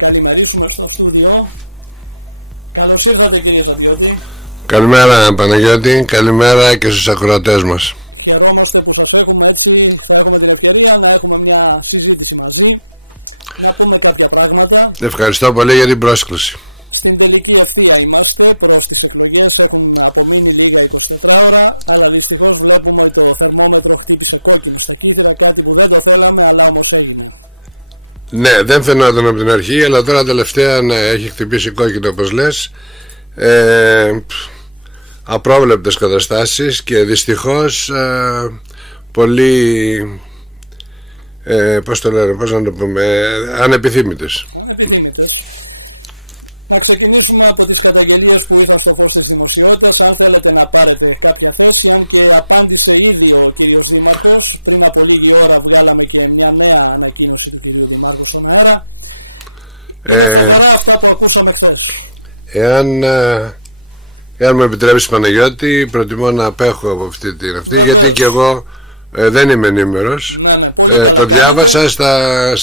Καλημερίσουμε στο στούντιο. Καλώς ήρθατε κύριε Ζαδιώτη. Καλημέρα Παναγιώτη, καλημέρα και στους ακροατές μας. Χαιρόμαστε που σας έχουμε έτσι, θα έχουμε την ευκαιρία να έχουμε μια συζήτηση μαζί, να πούμε κάποια πράγματα. Ευχαριστώ πολύ για την πρόσκληση. Στην τελική ευθεία είμαστε, προς τις εκλογές έχουν απομείνει λίγα 24 ώρα, αλλά δυστυχώς βλέπουμε το θερμόμετρο χτύπησε πρώτη στη Κύπρο, κάτι που δεν το θέλαμε, αλλά όμως έγινε. Ναι, δεν φαινόταν από την αρχή, αλλά τώρα τελευταία ναι, έχει χτυπήσει κόκκινο όπως λες. Απρόβλεπτες καταστάσεις και δυστυχώς πολύ πώς να το πούμε, ανεπιθύμητες. Να ξεκινήσουμε από τις καταγγελίες που είχα στο φως της δημοσιότητας. Αν θέλετε να πάρετε κάποια θέση, αν και απάντησε ήδη ο κύριος Δήμαρχος, πριν από λίγη ώρα βγάλαμε και μια νέα ανακοίνωση του κύριου Δήμαρχου στον αέρα. Αυτά που ακούσαμε χθες. Εάν μου επιτρέψεις Παναγιώτη, προτιμώ να απέχω από αυτή, γιατί και εγώ δεν είμαι ενήμερος. Το διάβασα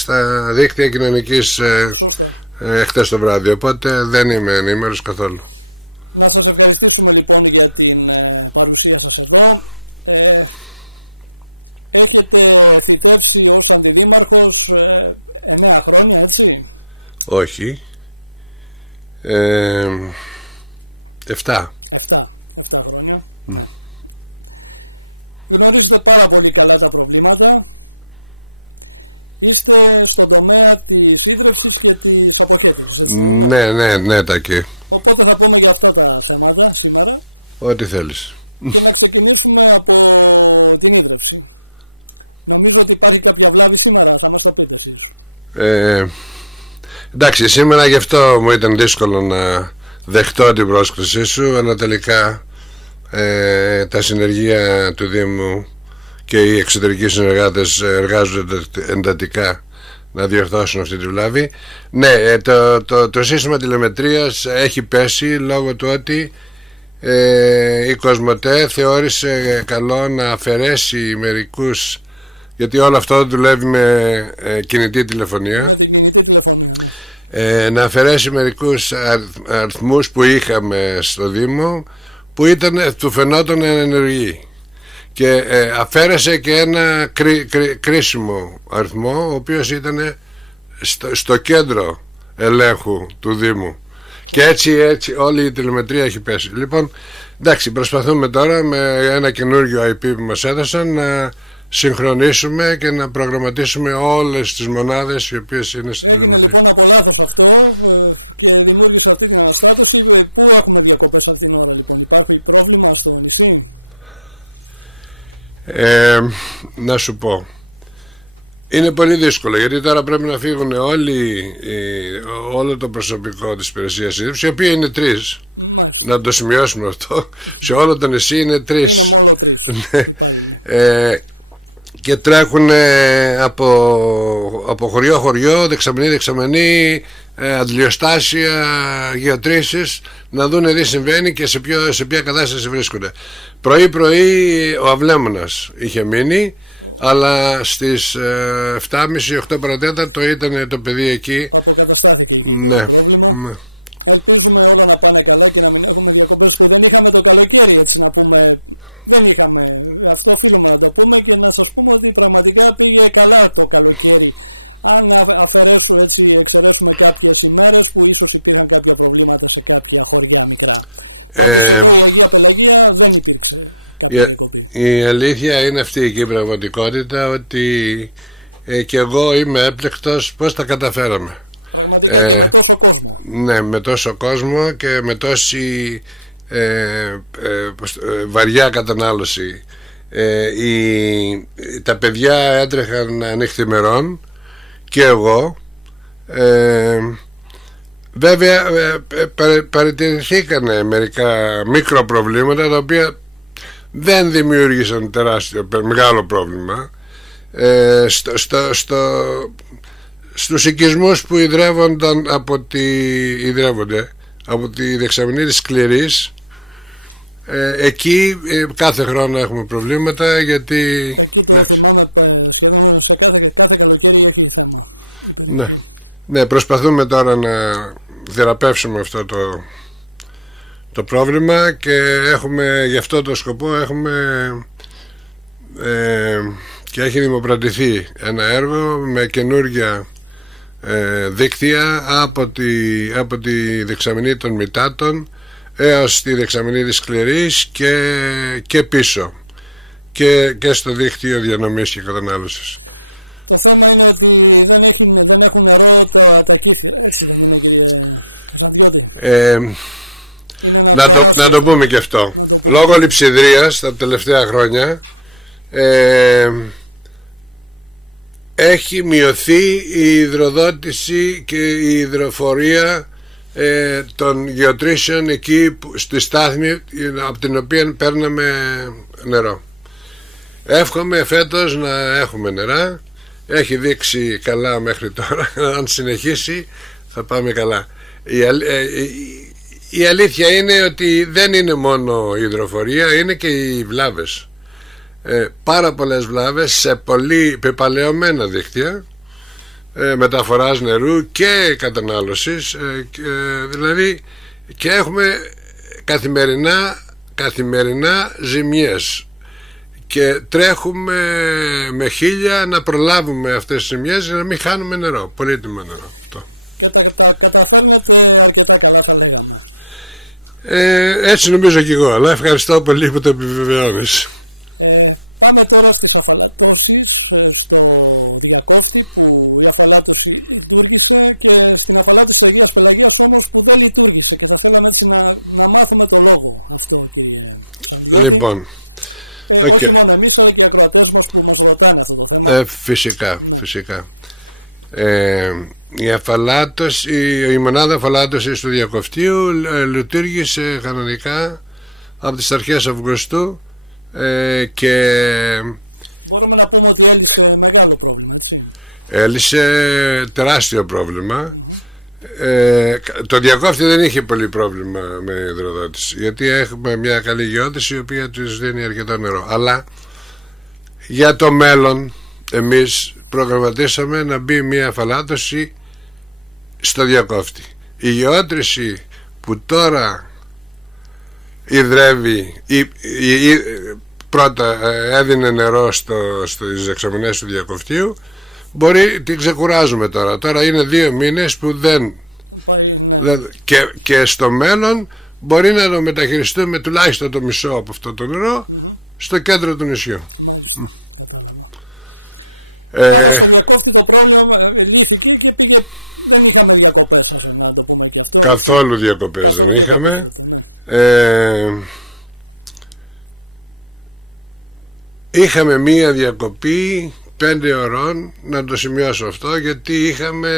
στα δίκτυα κοινωνικής χτες το βράδυ, οπότε δεν είμαι ενήμερος καθόλου. Να σας ευχαριστήσουμε λοιπόν για την παρουσία σας εδώ. Έχετε θητεύσει ως αντιδήμαρχος 9 χρόνια, έτσι? Όχι, 7 χρόνια. Γνωρίζετε πάρα πολύ καλά τα προβλήματα. Είστε στον τομέα της ίδρυυσης και της αποχέτευσης. Ναι, τακί. Οπότε θα πούμε για αυτά τα θέματα σήμερα. Ό,τι θέλεις. Και να ξεκινήσουμε από την ίδρυση. Νομίζω ότι υπάρχει κάποια βλάβη σήμερα, θα μας το πείτε εσείς. Εντάξει, σήμερα γι' αυτό μου ήταν δύσκολο να δεχτώ την πρόσκλησή σου, αλλά τελικά τα συνεργεία του Δήμου και οι εξωτερικοί συνεργάτες εργάζονται εντατικά να διορθώσουν αυτή τη βλάβη. Ναι, το σύστημα τηλεμετρίας έχει πέσει λόγω του ότι η Κοσμοτέ θεώρησε καλό να αφαιρέσει μερικούς, γιατί όλο αυτό δουλεύει με κινητή τηλεφωνία, να αφαιρέσει μερικούς αριθμούς που είχαμε στο Δήμο που του φαινόταν ενεργοί, και αφαίρεσε και ένα κρίσιμο αριθμό, ο οποίος ήταν στο κέντρο ελέγχου του Δήμου, και έτσι όλη η τηλεμετρία έχει πέσει. Λοιπόν, εντάξει, προσπαθούμε τώρα με ένα καινούργιο IP που μας έδωσαν να συγχρονίσουμε και να προγραμματίσουμε όλες τις μονάδες οι οποίες είναι στην τηλεμετρία. Να σου πω, είναι πολύ δύσκολο, γιατί τώρα πρέπει να φύγουν όλο το προσωπικό της υπηρεσίας ίδρυυσης, οι οποίοι είναι 3. Να το σημειώσουμε αυτό. Σε όλο το νησί είναι 3. Και τρέχουν από χωριό, δεξαμενή, αντιλιοστάσια, γεωτρήσεις, να δουν τι συμβαίνει και σε ποια κατάσταση βρίσκονται. Πρωί ο Αυλέμονας είχε μείνει, αλλά στις 7.30-8 παρατέταρτο ήταν το παιδί εκεί. Ναι. Δεν είχαμε, ας αφήνουμε να το πούμε και να σας πούμε ότι πραγματικά πήγε καλά το καλοκαίρι. Αν εξαιρέσουμε κάποιες ημέρες που ίσως υπήρχαν κάποια προβλήματα σε κάποια χωριά μικρά. Η απολογία δεν υπήρξε. Η αλήθεια είναι αυτή η πραγματικότητα, ότι και εγώ είμαι έπληκτος πώς τα καταφέραμε. Ναι, με τόσο κόσμο και με τόση βαριά κατανάλωση. Τα παιδιά έτρεχαν νυχθημερών και εγώ. Βέβαια παρατηρηθήκανε μερικά μικροπροβλήματα, τα οποία δεν δημιούργησαν μεγάλο πρόβλημα στους οικισμούς που ιδρεύονται από τη δεξαμενή της Σκληρής. Εκεί κάθε χρόνο έχουμε προβλήματα, γιατί ναι, προσπαθούμε τώρα να θεραπεύσουμε αυτό το πρόβλημα, και έχουμε γι' αυτό το σκοπό και έχει δημοπρατηθεί ένα έργο με καινούργια δίκτυα από τη δεξαμενή των Μητάτων έως τη δεξαμενή της Σκληρής και πίσω, και στο δίκτυο διανομής και κατανάλωσης. Να το πούμε και αυτό. Λόγω λειψιδρίας τα τελευταία χρόνια έχει μειωθεί η υδροδότηση και η υδροφορία των γεωτρήσεων εκεί στη στάθμη από την οποία παίρναμε νερό. Εύχομαι φέτος να έχουμε νερά. Έχει δείξει καλά μέχρι τώρα. Αν συνεχίσει θα πάμε καλά. Η αλήθεια είναι ότι δεν είναι μόνο η υδροφορία, είναι και οι βλάβες. Πάρα πολλές βλάβες σε πολύ πεπαλαιωμένα δίκτυα μεταφοράς νερού και κατανάλωσης, δηλαδή, και έχουμε καθημερινά ζημιές, και τρέχουμε με χίλια να προλάβουμε αυτές τις ζημιές για να μην χάνουμε νερό, πολύτιμο νερό. Έτσι νομίζω και εγώ, αλλά ευχαριστώ πολύ που το επιβεβαιώνεις. Πάμε τώρα στις αφαλατώσεις, στο Διακόπτη που η αφαλάτωση λειτουργήσε, και στην αφαλάτωση της Αγίας Πελαγίας όμως που δεν λειτουργήσε, και θα θέλαμε έτσι να μάθουμε το λόγο. Λοιπόν, φυσικά. Η μονάδα αφαλάτωσης του Διακοπτίου λειτουργήσε κανονικά από τις αρχές Αυγουστού, και μπορούμε να πούμε ότι έλυσε μεγάλο πρόβλημα. Έλυσε τεράστιο πρόβλημα. Το Διακόπτη δεν είχε πολύ πρόβλημα με υδροδότηση, γιατί έχουμε μια καλή γεώτηση η οποία τους δίνει αρκετό νερό. Αλλά για το μέλλον εμείς προγραμματίσαμε να μπει μια αφαλάτωση στο Διακόπτη. Η γεώτρηση που τώρα υδρεύει πρώτα έδινε νερό στις δεξαμενές του Διακοπτίου, την ξεκουράζουμε τώρα είναι 2 μήνες που και στο μέλλον μπορεί να το μεταχειριστούμε τουλάχιστον το μισό από αυτό το νερό στο κέντρο του νησιού. Καθόλου διακοπές δεν είχαμε. Είχαμε μία διακοπή 5 ώρων, να το σημειώσω αυτό, γιατί είχαμε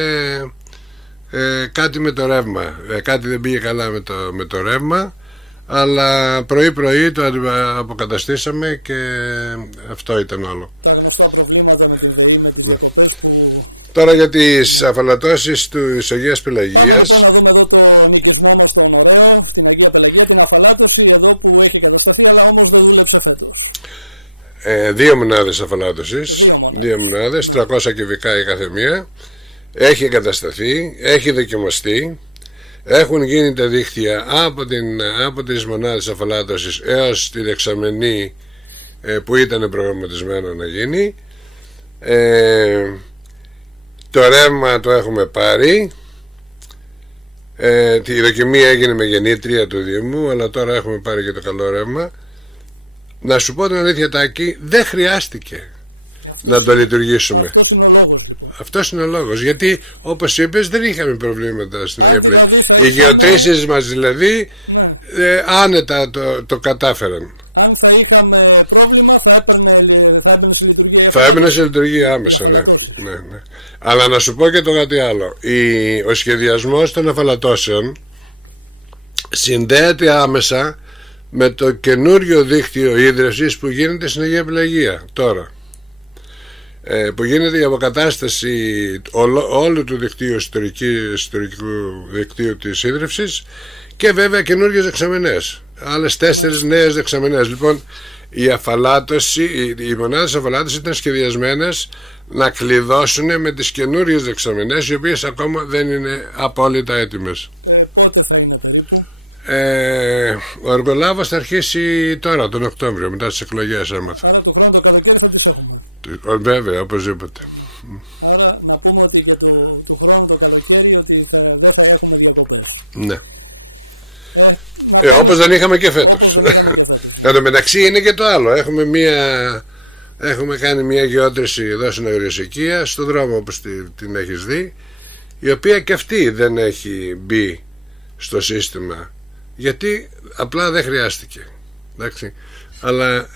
κάτι με το ρεύμα. Κάτι δεν πήγε καλά με το ρεύμα, αλλά πρωί το αποκαταστήσαμε και αυτό ήταν όλο. Τώρα για τις αφαλατώσεις της Αγίας Πελαγίας. 2 μονάδες αφαλάτωσης, 2 μονάδες, 300 κυβικά η καθεμία. Έχει εγκατασταθεί, έχει δοκιμαστεί. Έχουν γίνει τα δίκτυα από τις μονάδες αφαλάτωσης έως τη δεξαμενή που ήταν προγραμματισμένο να γίνει. Το ρεύμα το έχουμε πάρει. Τη δοκιμία έγινε με γεννήτρια του Δήμου, αλλά τώρα έχουμε πάρει και το καλό ρεύμα. Να σου πω την αλήθεια, Τάκη, δεν χρειάστηκε να το λειτουργήσουμε. Αυτός είναι ο λόγος, γιατί όπως είπες δεν είχαμε προβλήματα στην Αγία Πελαγία. Οι γεωτρήσεις μας δηλαδή άνετα το κατάφεραν. Αν θα είχαμε πρόβλημα θα έμεινε σε λειτουργία άμεσα, ναι. Αλλά να σου πω και το κάτι άλλο. Ο σχεδιασμός των αφαλατώσεων συνδέεται άμεσα με το καινούριο δίκτυο ίδρευσης που γίνεται στην Αγία Πελαγία τώρα, που γίνεται η αποκατάσταση όλου του δικτύου, ιστορικού δικτύου της ίδρευσης, και βέβαια καινούργιες δεξαμενές. άλλες 4 νέες δεξαμενές. Λοιπόν, οι μονάδες αφαλάτωσης ήταν σχεδιασμένες να κλειδώσουν με τις καινούριες δεξαμενές, οι οποίες ακόμα δεν είναι απόλυτα έτοιμες. Πότε θα είναι το Ο εργολάβος θα αρχίσει τώρα, τον Οκτώβριο, μετά τις εκλογές, έμαθα. Άρα το χρόνο το καλοκαίρι θα τις έχουμε. Βέβαια, οπωσδήποτε. Άρα να πούμε ότι για το χρόνο το καλοκαίρι ότι δεν θα έχουμε διακοπές. Ναι. Όπως δεν είχαμε και φέτος. Εν τω μεταξύ είναι και το άλλο. Έχουμε κάνει μια γεώτρηση εδώ στην Αγριοσικία, στον δρόμο όπως την έχεις δει, η οποία και αυτή δεν έχει μπει στο σύστημα, γιατί απλά δεν χρειάστηκε. Εντάξει. Αλλά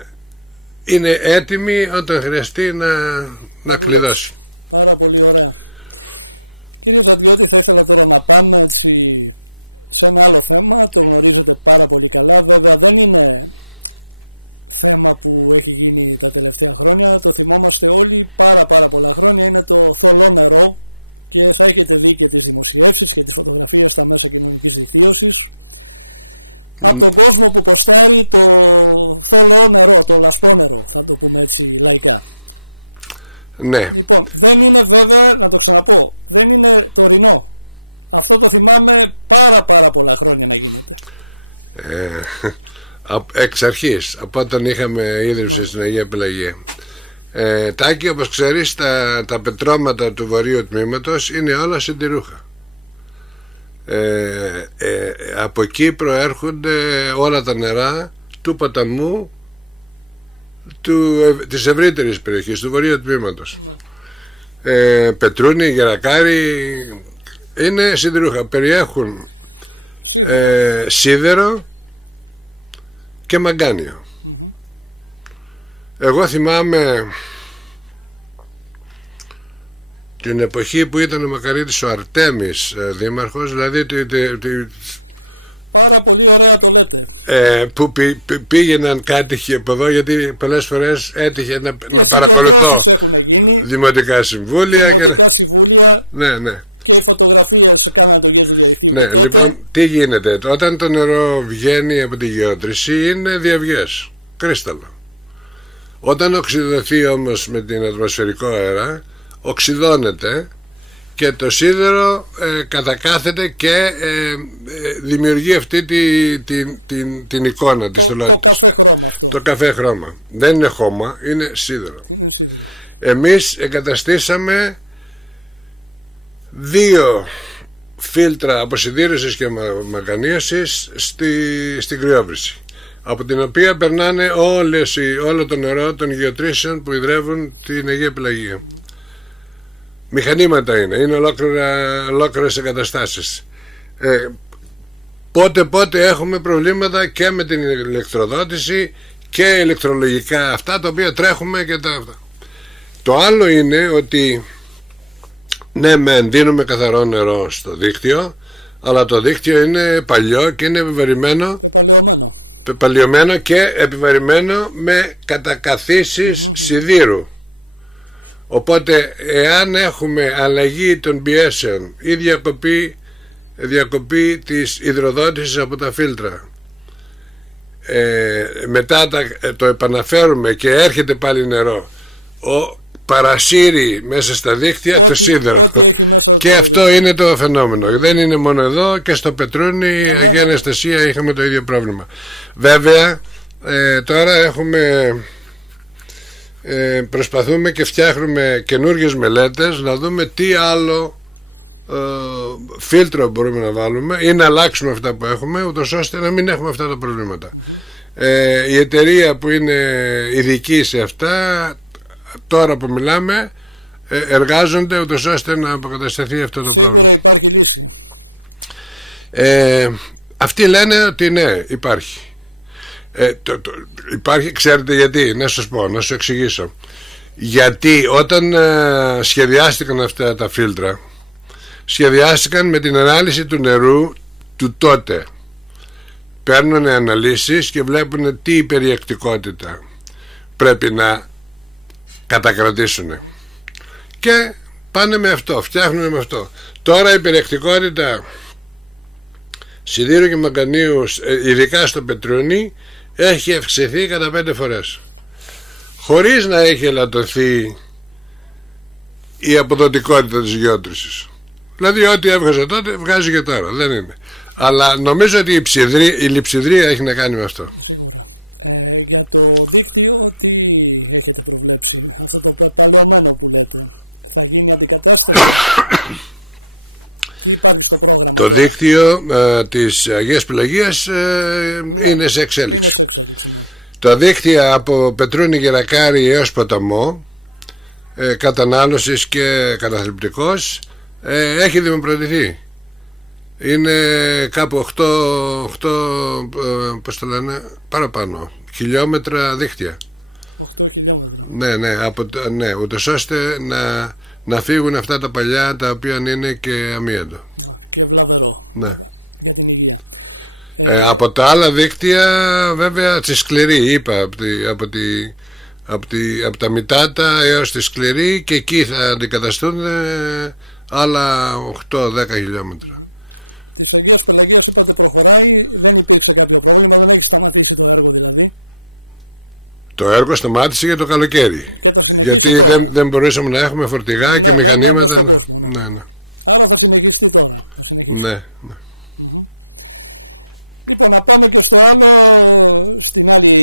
είναι έτοιμη όταν χρειαστεί να κλειδώσει. Πάρα πολύ ωραία. Κύριε Βαντιώτη, θα ήθελα τώρα να πάμε σε ένα άλλο θέμα, το γνωρίζετε πάρα πολύ καλά. Βέβαια δεν είναι θέμα που έχει γίνει τα τελευταία χρόνια, το θυμόμαστε όλοι πάρα πολλά χρόνια, είναι το θολό νερό και θα έχετε δει και τις δημοσιεύσεις και τις φωτογραφίες στα μέσα κοινωνικής δικτύωσης. Από τον κόσμο που προσφέρει το θολό νερό, το λασπό νερό, θα το πούμε έτσι λαϊκά. Ναι. Λοιπόν, δεν είναι βέβαια, να το ξαναπώ, δεν είναι τωρινό. Αυτό το θυμάμαι πάρα πολλά χρόνια. Εξ αρχής, από όταν είχαμε ίδρυψη στην Αγία Πελαγία. Τάκη, όπως ξέρεις, τα πετρώματα του βορείου τμήματος είναι όλα συντηρούχα. Από εκεί προέρχονται όλα τα νερά του ποταμού της ευρύτερης περιοχής, του βορείου τμήματος. Πετρούνι, Γερακάρι, είναι συντηρούχα. Περιέχουν σίδερο και μαγκάνιο. Εγώ θυμάμαι την εποχή που ήταν ο Μακαρίτης ο Αρτέμις δήμαρχος, δηλαδή πάρα πολύ ωραία το που πήγαιναν κάτοικοι από εδώ, γιατί πολλές φορές έτυχε να παρακολουθώ δημοτικά συμβούλια και... Ναι. Ναι, λοιπόν, τι γίνεται όταν το νερό βγαίνει από τη γεώτρηση? Είναι διαυγές, κρίσταλο. Όταν οξυδωθεί όμως με την ατμοσφαιρικό αέρα, οξυδώνεται και το σίδερο κατακάθεται και δημιουργεί αυτή την εικόνα της τολότητας. Το καφέ χρώμα. Δεν είναι χώμα, είναι σίδερο. Εμείς εγκαταστήσαμε 2 φίλτρα αποσυντήρησης και μαγκανίωσης στην κρυόβρηση, από την οποία περνάνε όλο το νερό των γεωτρήσεων που ιδρεύουν την Αγία Πελαγία. Μηχανήματα είναι ολόκληρες εγκαταστάσεις. Πότε έχουμε προβλήματα και με την ηλεκτροδότηση και ηλεκτρολογικά, αυτά τα οποία τρέχουμε και αυτά. Το άλλο είναι ότι ναι, δίνουμε καθαρό νερό στο δίκτυο, αλλά το δίκτυο είναι παλιό και είναι παλιωμένο και επιβαρημένο με κατακαθίσεις σιδήρου. Οπότε εάν έχουμε αλλαγή των πιέσεων ή διακοπή της υδροδότησης από τα φίλτρα, μετά το επαναφέρουμε και έρχεται πάλι νερό, παρασύρει μέσα στα δίκτυα το σίδερο. Και αυτό είναι το φαινόμενο. Δεν είναι μόνο εδώ, και στο Πετρούνι, Αγία Αναστασία είχαμε το ίδιο πρόβλημα. Βέβαια τώρα προσπαθούμε και φτιάχνουμε καινούργιες μελέτες να δούμε τι άλλο φίλτρο μπορούμε να βάλουμε ή να αλλάξουμε αυτά που έχουμε, ούτως ώστε να μην έχουμε αυτά τα προβλήματα. Η εταιρεία που είναι ειδική σε αυτά, τώρα που μιλάμε, εργάζονται ούτως ώστε να αποκατασταθεί αυτό το πρόβλημα. Αυτοί λένε ότι ναι, υπάρχει. Υπάρχει, ξέρετε γιατί? Να σας πω, να σας εξηγήσω. Γιατί όταν σχεδιάστηκαν αυτά τα φίλτρα, σχεδιάστηκαν με την ανάλυση του νερού του τότε. Παίρνουν αναλύσεις και βλέπουν τι περιεκτικότητα πρέπει να κατακρατήσουν και πάνε με αυτό, φτιάχνουν με αυτό. Τώρα η περιεκτικότητα σιδήρου και μαγκανίου, ειδικά στο Πετρούνι, έχει αυξηθεί κατά 5 φορές, χωρίς να έχει ελαττωθεί η αποδοτικότητα της γεώτρησης. Δηλαδή ό,τι έβγαζε τότε βγάζει και τώρα, δεν είναι. Αλλά νομίζω ότι η λειψιδρία έχει να κάνει με αυτό. Το δίκτυο της Αγίας Πελαγίας είναι σε εξέλιξη. Το δίκτυο από Πετρούνι Γερακάρι έως Ποταμό, κατανάλωσης και καταθλιπτικός, έχει δημοπρατηθεί. Είναι κάπου 8 πώς το λένε, παραπάνω χιλιόμετρα δίκτυα. Ναι, ούτως ώστε να φύγουν αυτά τα παλιά, τα οποία είναι και αμίαντο. Ναι. Από τα άλλα δίκτυα, βέβαια, τη σκληρή, είπα, από τα Μητάτα έως τη σκληρή, και εκεί θα αντικαταστούν άλλα 8-10 χιλιόμετρα. Το έργο σταμάτησε για το καλοκαίρι, γιατί δεν μπορούσαμε να έχουμε φορτηγά και μηχανήματα. Ναι. Ναι. Να πάμε και στο άλλο, στην άλλη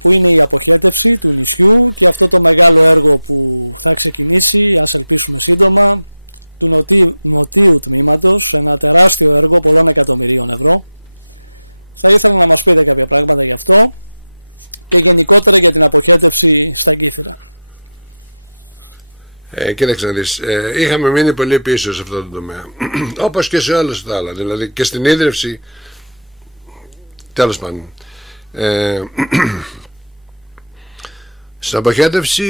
που είναι η αποφέταση του νησιού, και αυτό το μεγάλο έργο που θα ξεκινήσει, ας ελπίσουμε σύντομα, του νοτιού τμήματος, ένα τεράστιο έργο, πολλά εκατομμυρίων ευρώ. Θα ήθελα να μας πείτε κάποια πράγματα γι' αυτό, και γενικότερα για την αποφέταση της Αγγλίας. Κοίταξε να δεις, είχαμε μείνει πολύ πίσω σε αυτό το τομέα, όπως και σε όλα τα άλλα, δηλαδή και στην ίδρυυση, τέλος πάντων. Στην αποχέτευση,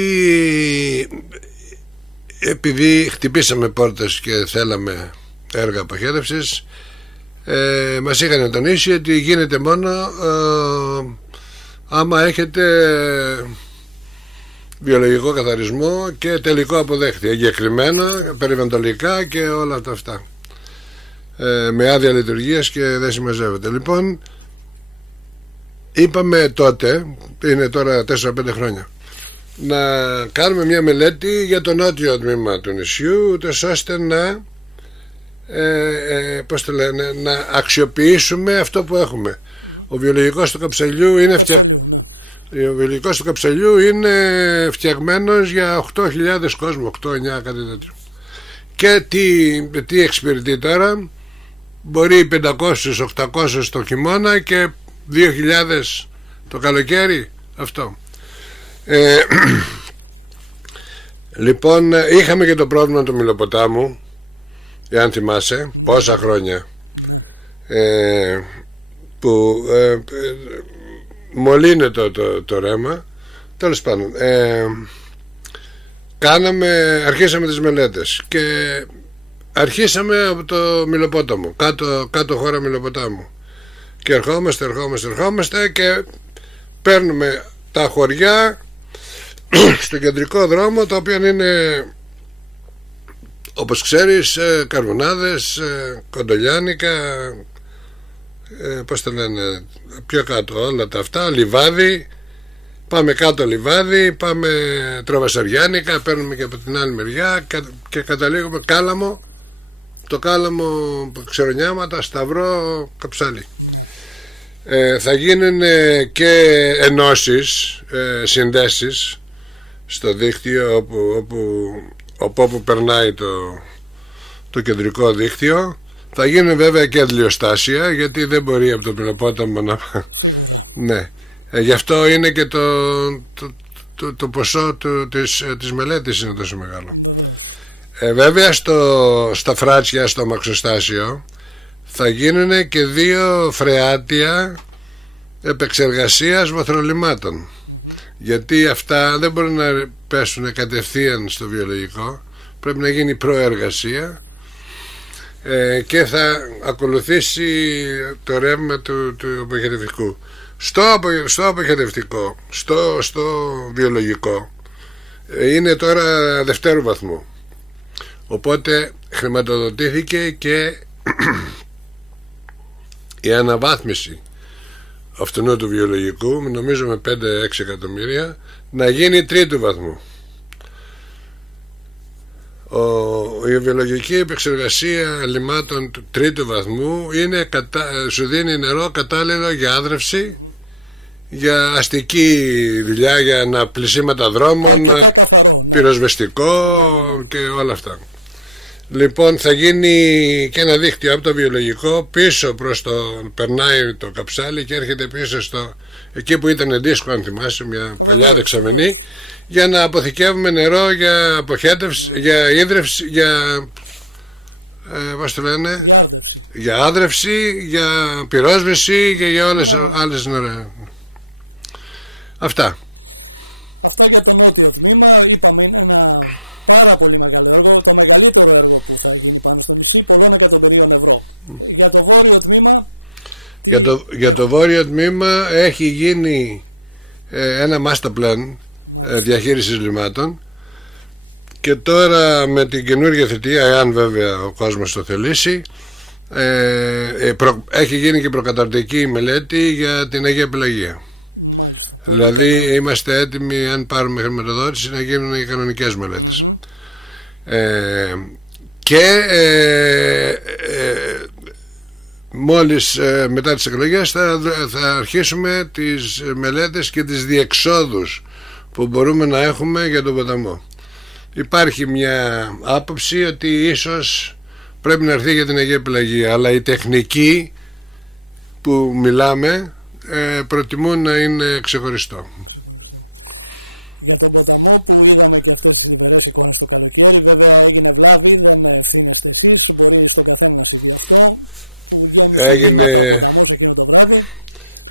επειδή χτυπήσαμε πόρτες και θέλαμε έργα αποχέτευσης, μας είχαν τονίσει ότι γίνεται μόνο άμα έχετε βιολογικό καθαρισμό και τελικό αποδέχτη, εγκεκριμένα, περιβαλλοντικά και όλα αυτά, με άδεια λειτουργίας, και δεν συμμαζεύεται. Λοιπόν, είπαμε τότε, είναι τώρα 4-5 χρόνια, να κάνουμε μια μελέτη για το νότιο τμήμα του νησιού, ούτως ώστε να να αξιοποιήσουμε αυτό που έχουμε. Ο βιολογικός του Καψελιού είναι Ο βιολογικός του Καψελιού είναι φτιαγμένος για 8.000 κόσμο, 8-9, κάτι τέτοιο. Και τι εξυπηρετεί τώρα? Μπορεί 500-800 το χειμώνα και 2.000 το καλοκαίρι. Αυτό. Λοιπόν, είχαμε και το πρόβλημα του Μυλοποτάμου, εάν θυμάσαι, πόσα χρόνια, που μολύνεται το ρέμα. Τέλος πάντων, αρχίσαμε τις μελέτες και αρχίσαμε από το Μυλοπόταμο, κάτω χώρα Μυλοποτάμου, και ερχόμαστε και παίρνουμε τα χωριά στο κεντρικό δρόμο, τα οποία είναι, όπως ξέρεις, Καρβουνάδες, Κοντολιάνικα, πώς το λένε, πιο κάτω όλα τα αυτά, Λιβάδι. Πάμε κάτω Λιβάδι, πάμε Τροβασαριάνικα, παίρνουμε και από την άλλη μεριά και καταλήγουμε Κάλαμο, το Κάλαμο, Ξερονιάματα, Σταυρό, Καψάλη. Θα γίνουν και ενώσεις, συνδέσεις στο δίκτυο όπου περνάει το κεντρικό δίκτυο. Θα γίνουν βέβαια και αντλιοστάσια, γιατί δεν μπορεί από το Πελοπόταμο να... Ναι. Γι' αυτό είναι και το ποσό της μελέτης είναι τόσο μεγάλο. Βέβαια στα Φράτσια, στο Μαξοστάσιο, θα γίνουν και 2 φρεάτια επεξεργασίας βοθρολιμάτων, γιατί αυτά δεν μπορούν να πέσουν κατευθείαν στο βιολογικό, πρέπει να γίνει προεργασία, και θα ακολουθήσει το ρεύμα του αποχετευτικού. Στο αποχετευτικό, στο βιολογικό, είναι τώρα δευτέρου βαθμού, οπότε χρηματοδοτήθηκε και η αναβάθμιση αυτού του βιολογικού, νομίζω με 5-6 εκατομμύρια, να γίνει τρίτου βαθμού. Η βιολογική επεξεργασία λιμάτων του τρίτου βαθμού σου δίνει νερό κατάλληλο για άνθραυση, για αστική δουλειά, για αναπλησίματα δρόμων, πυροσβεστικό και όλα αυτά. Λοιπόν, θα γίνει και ένα δίκτυο από το βιολογικό πίσω προς περνάει το καψάλι και έρχεται πίσω εκεί που ήταν δίσκο, αν θυμάσαι, μια παλιά δεξαμενή, για να αποθηκεύουμε νερό για αποχέτευση, για ίδρυυση, πώς το λένε, για άδρευση, για πυρόσβεση και για όλες άλλες νερά. Αυτά. Αυτά για το νότιο τμήμα, είπαμε, είναι ένα πάρα πολύ μεγάλο έργο, το μεγαλύτερο έργο που θα γίνει πάνω στο νησί, πολλών εκατομμυρίων ευρώ. Για το βόρειο τμήμα. Για το βόρειο τμήμα έχει γίνει ένα master plan διαχείρισης λιμάτων, και τώρα με την καινούργια θητεία, εάν βέβαια ο κόσμος το θελήσει, έχει γίνει και προκαταρτική μελέτη για την Αγία Πελαγία. Δηλαδή είμαστε έτοιμοι, αν πάρουμε χρηματοδότηση, να γίνουν οι κανονικές μελέτες. Μόλις μετά τις εκλογές θα αρχίσουμε τις μελέτες και τις διεξόδους που μπορούμε να έχουμε για τον ποταμό. Υπάρχει μια άποψη ότι ίσως πρέπει να έρθει για την Αγία Πελαγία, αλλά οι τεχνικοί που μιλάμε προτιμούν να είναι ξεχωριστό. Για τον ποταμό που είδαμε και αυτό τις ιδέες που μας εκαλυφθούν, βέβαια έγινε βλάβη, δεν στην εξωτήση, μπορεί στο καθένα συμβουλευτό.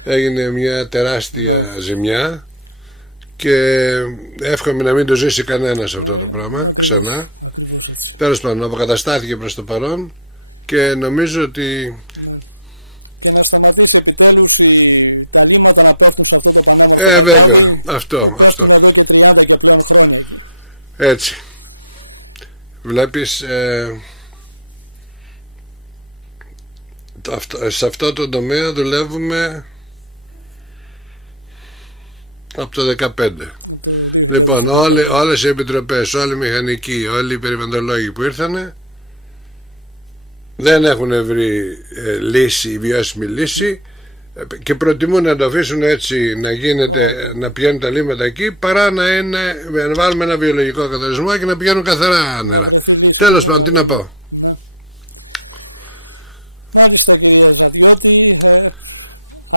Έγινε μια τεράστια ζημιά και εύχομαι να μην το ζήσει κανένας αυτό το πράγμα ξανά. Τέλος πάντων, αποκαταστάθηκε προς το παρόν και νομίζω ότι και να σταματήσει επιτέλους τα λίμματα να πέφτουν σε αυτό το κανάλι. Βέβαια, αυτό. Έτσι. Βλέπεις, σε αυτό το τομέα δουλεύουμε από το 2015. Λοιπόν, όλες οι επιτροπές, όλοι οι μηχανικοί, όλοι οι περιβαλλοντολόγοι που ήρθανε δεν έχουν βρει βιώσιμη λύση και προτιμούν να το αφήσουν έτσι να γίνεται, να πηγαίνουν τα λίμματα εκεί, παρά να βάλουμε ένα βιολογικό καθαρισμό και να πηγαίνουν καθαρά νερά. Τέλος πάντων, τι να πω.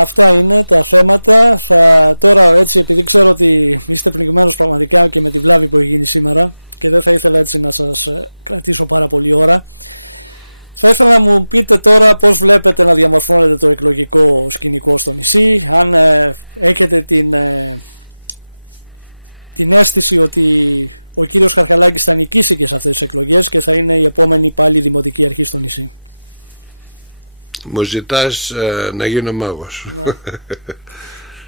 Αυτά είναι τα θέματα. Τώρα έτσι, επειδή ξέρω ότι είστε πληγμένοι πραγματικά και με την πλάτη που έγινε σήμερα και δεν θα ήθελα έτσι να σας κρατήσω πάρα πολύ ώρα, θα ήθελα να μου πείτε τώρα πώς βλέπετε να διαμορφώνετε το εκλογικό σκηνικό στο νησί, αν έχετε την αίσθηση ότι ο κ. Βαρδαλάκης θα νικήσει τις αυτές τις εκλογές και θα είναι η επόμενη πάλι δημοτική αρχή στο νησί. Μου ζητάς να γίνω μάγος.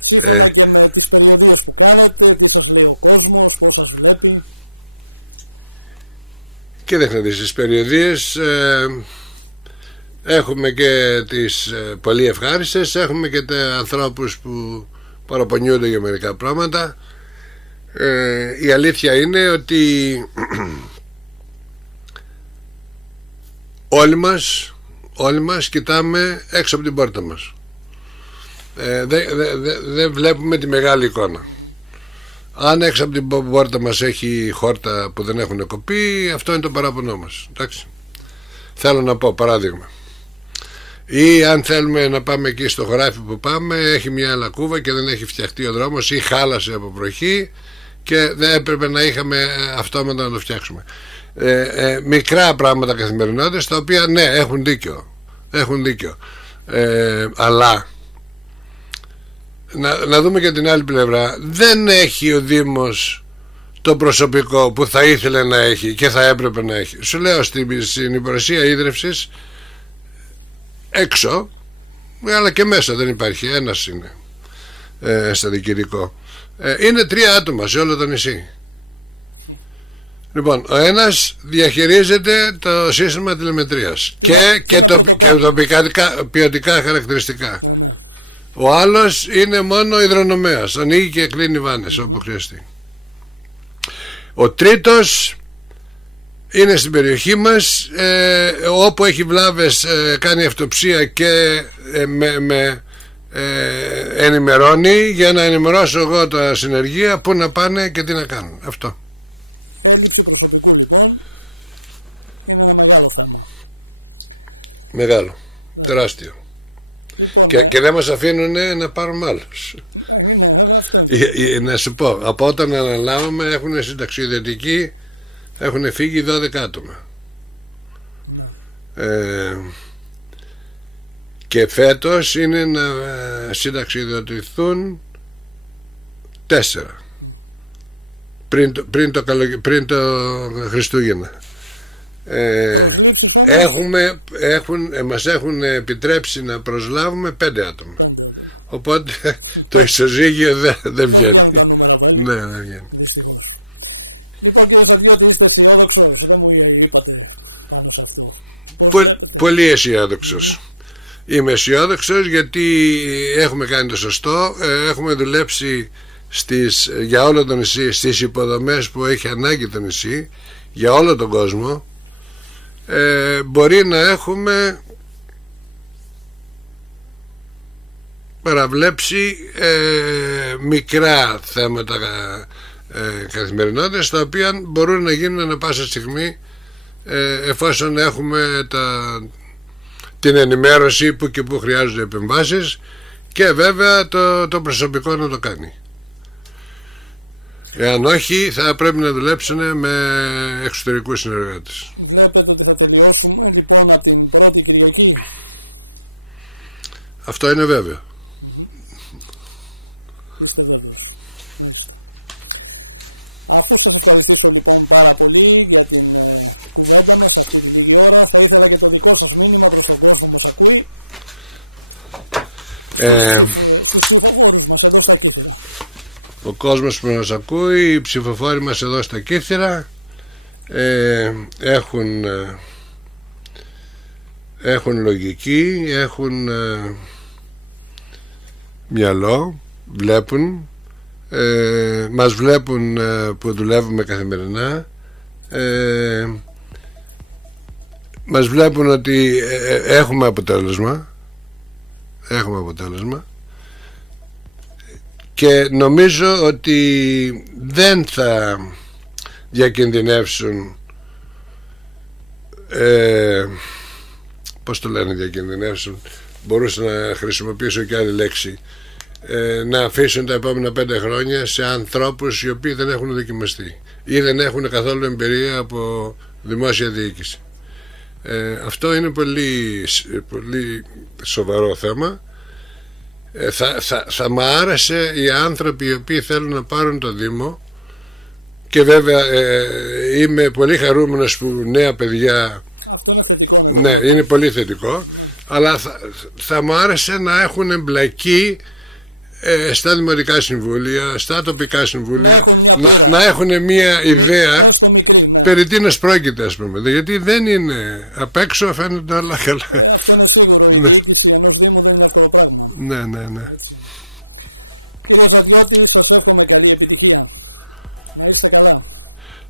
Σύμφωνα και με τις περιοδίες που κάνετε, πώς σας λέει ο κόσμος, πώς σας βλέπει. Κοίταξε, στις περιοδίες έχουμε και τις πολύ ευχάριστες, έχουμε και τα ανθρώπους που παραπονιούνται για μερικά πράγματα. Η αλήθεια είναι ότι όλοι μας κοιτάμε έξω από την πόρτα μας. Δεν βλέπουμε τη μεγάλη εικόνα. Αν έξω από την πόρτα μας έχει χόρτα που δεν έχουν κοπεί, αυτό είναι το παράπονό μας. Εντάξει. Θέλω να πω παράδειγμα. Ή αν θέλουμε να πάμε εκεί στο χωράφι που πάμε, έχει μια λακκούβα και δεν έχει φτιαχτεί ο δρόμος ή χάλασε από βροχή και δεν έπρεπε να είχαμε αυτόματα να το φτιάξουμε. Μικρά πράγματα καθημερινότητες, τα οποία ναι, έχουν δίκιο. Αλλά να δούμε και την άλλη πλευρά. Δεν έχει ο Δήμος το προσωπικό που θα ήθελε να έχει και θα έπρεπε να έχει. Σου λέω, στην υπηρεσία ίδρυυσης έξω, αλλά και μέσα δεν υπάρχει, ένας είναι στα διοικητικό. Είναι 3 άτομα σε όλο το νησί. Λοιπόν, ο ένας διαχειρίζεται το σύστημα τηλεμετρίας και ποιοτικά χαρακτηριστικά. Ο άλλος είναι μόνο υδρονομέας, ανοίγει και κλείνει βάνες όπου χρειαστεί. Ο τρίτος είναι στην περιοχή μας, όπου έχει βλάβες κάνει αυτοψία και με ενημερώνει για να ενημερώσω εγώ τα συνεργεία που να πάνε και τι να κάνουν. Αυτό. Μεγάλο, τεράστιο. Και δεν μας αφήνουν να πάρουμε άλλους. Να σου πω, από όταν αναλάβαμε έχουν συνταξιοδοτική, έχουν φύγει 12 άτομα. Και φέτος είναι να συνταξιοδοτηθούν 4 πριν το Χριστούγεννα. Μας έχουν επιτρέψει να προσλάβουμε 5 άτομα. Οπότε το ισοζύγιο δεν βγαίνει. Ναι, δεν βγαίνει. Πολύ αισιόδοξος. Είμαι αισιόδοξος γιατί έχουμε κάνει το σωστό. Έχουμε δουλέψει για όλο το νησί, στις υποδομές που έχει ανάγκη το νησί, για όλο τον κόσμο. Μπορεί να έχουμε παραβλέψει μικρά θέματα καθημερινότητας, τα οποία μπορούν να γίνουν ανά πάσα στιγμή, εφόσον έχουμε την ενημέρωση που και που χρειάζονται επεμβάσεις, και βέβαια το προσωπικό να το κάνει. Εάν όχι, θα πρέπει να δουλέψουν με εξωτερικούς συνεργάτες. Αυτό είναι βέβαιο. Αυτό θα ευχαριστήσω λοιπόν πάρα πολύ για την κουβέντα μας αυτή την ώρα. Θα ήθελα και το δικό σας μήνυμα προς τον κόσμο που μας ακούει. Ο κόσμος που μας ακούει, οι ψηφοφόροι μας εδώ στα Κύθυρα, έχουν λογική, έχουν μυαλό, βλέπουν, μας βλέπουν που δουλεύουμε καθημερινά, μας βλέπουν ότι έχουμε αποτέλεσμα, και νομίζω ότι δεν θα διακινδυνεύσουν, πώς το λένε διακινδυνεύσουν, μπορούσα να χρησιμοποιήσω και άλλη λέξη, να αφήσουν τα επόμενα 5 χρόνια σε ανθρώπους οι οποίοι δεν έχουν δοκιμαστεί ή δεν έχουν καθόλου εμπειρία από δημόσια διοίκηση. Αυτό είναι πολύ, πολύ σοβαρό θέμα. Θα μ' άρεσε οι άνθρωποι οι οποίοι θέλουν να πάρουν το Δήμο, και βέβαια είμαι πολύ χαρούμενος που νέα παιδιά, ναι, είναι πολύ θετικό, αλλά θα μου άρεσε να έχουν εμπλακεί στα δημοτικά συμβούλια, στα τοπικά συμβούλια, να έχουν μια ιδέα περί τίνος πρόκειται, ας πούμε, γιατί δεν είναι απ' έξω, φαίνονται όλα καλά. Ναι.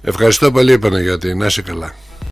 Ευχαριστώ πολύ, Παναγιώτη, να είσαι καλά.